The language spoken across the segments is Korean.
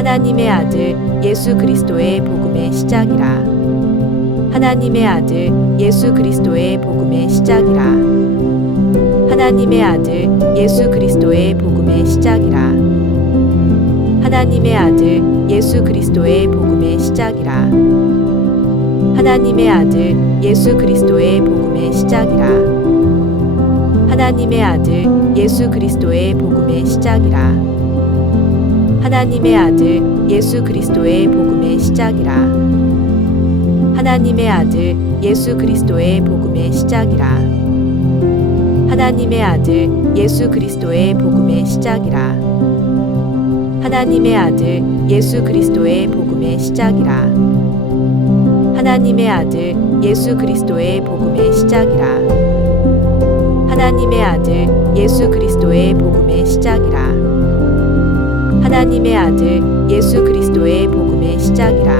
하나님의 아들 예수 그리스도의 복음의 시작이라. 하나님의 아들 예수 그리스도의 복음의 시작이라. 하나님의 아들 예수 그리스도의 복음의 시작이라. 하나님의 아들 예수 그리스도의 복음의 시작이라. 하나님의 아들 예수 그리스도의 복음의 시작이라. 하나님의 아들 예수 그리스도의 복음의 시작이라. 하나님의 아들 예수 그리스도의 복음의 시작이라. 하나님의 아들 예수 그리스도의 복음의 시작이라. 하나님의 아들 예수 그리스도의 복음의 시작이라. 하나님의 아들 예수 그리스도의 복음의 시작이라. 하나님의 아들 예수 그리스도의 복음의 시작이라. 하나님의 아들 예수 그리스도의 복음의 시작이라. 하나님의 아들 예수 그리스도의 복음의 시작이라.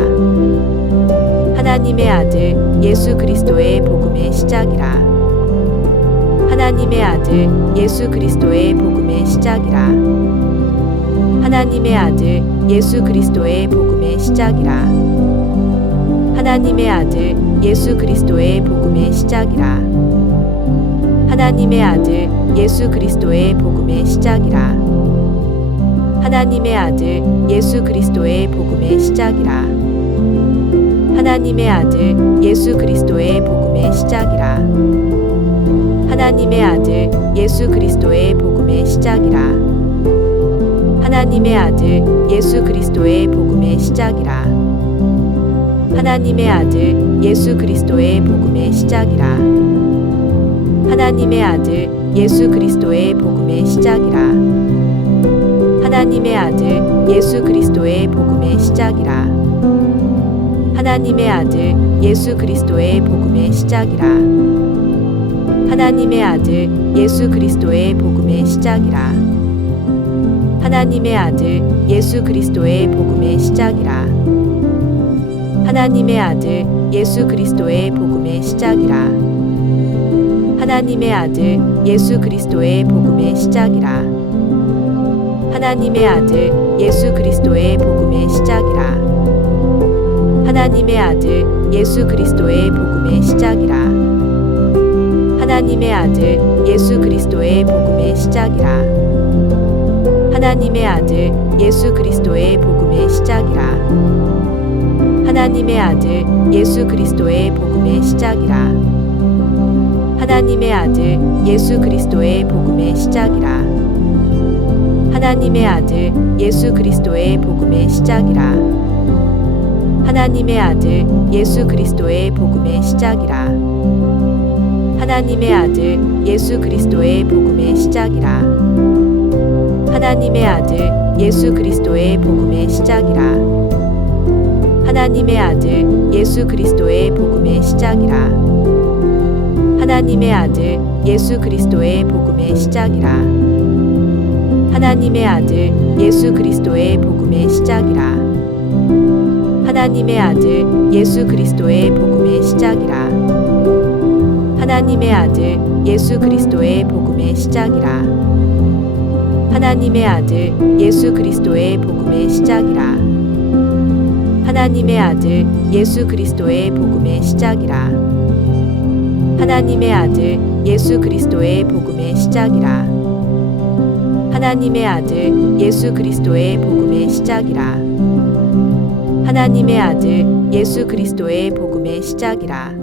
하나님의 아들 예수 그리스도의 복음의 시작이라. 하나님의 아들 예수 그리스도의 복음의 시작이라. 하나님의 아들 예수 그리스도의 복음의 시작이라. 하나님의 아들 예수 그리스도의 복음의 시작이라. 하나님의 아들 예수 그리스도의 복음의 시작이라. 하나님의 아들 예수 그리스도의 복음의 시작이라. 하나님의 아들 예수 그리스도의 복음의 시작이라. 하나님의 아들 예수 그리스도의 복음의 시작이라. 하나님의 아들 예수 그리스도의 복음의 시작이라. 하나님의 아들 예수 그리스도의 복음의 시작이라. 하나님의 아들 예수 그리스도의 복음의 시작이라. 하나님의 아들 예수 그리스도의 복음의 시작이라. 하나님의 아들 예수 그리스도의 복음의 시작이라. 하나님의 아들 예수 그리스도의 복음의 시작이라. 하나님의 아들 예수 그리스도의 복음의 시작이라. 하나님의 아들 예수 그리스도의 복음의 시작이라. 하나님의 아들 예수 그리스도의 복음의 시작이라. 하나님의 아들 예수 그리스도의 복음의 시작이라. 하나님의 아들 예수 그리스도의 복음의 시작이라. 하나님의 아들 예수 그리스도의 복음의 시작이라. 하나님의 아들 예수 그리스도의 복음의 시작이라. 하나님의 아들 예수 그리스도의 복음의 시작이라. 하나님의 아들 예수 그리스도의 복음의 시작이라. 하나님의 아들 예수 그리스도의 복음의 시작이라. 하나님의 아들 예수 그리스도의 복음의 시작이라. 하나님의 아들 예수 그리스도의 복음의 시작이라. 하나님의 아들 예수 그리스도의 복음의 시작이라. 하나님의 아들 예수 그리스도의 복음의 시작이라. 하나님의 아들 예수 그리스도의 복음의 시작이라. 하나님의 아들 예수 그리스도의 복음의 시작이라. 하나님의 아들 예수 그리스도의 복음의 시작이라. 하나님의 아들 예수 그리스도의 복음의 시작이라. 하나님의 아들 예수 그리스도의 복음의 시작이라. 하나님의 아들 예수 그리스도의 복음의 시작이라. 하나님의 아들 예수 그리스도의 복음의 시작이라. 하나님의 아들 예수 그리스도의 복음의 시작이라. 하나님의 아들 예수 그리스도의 복음의 시작이라.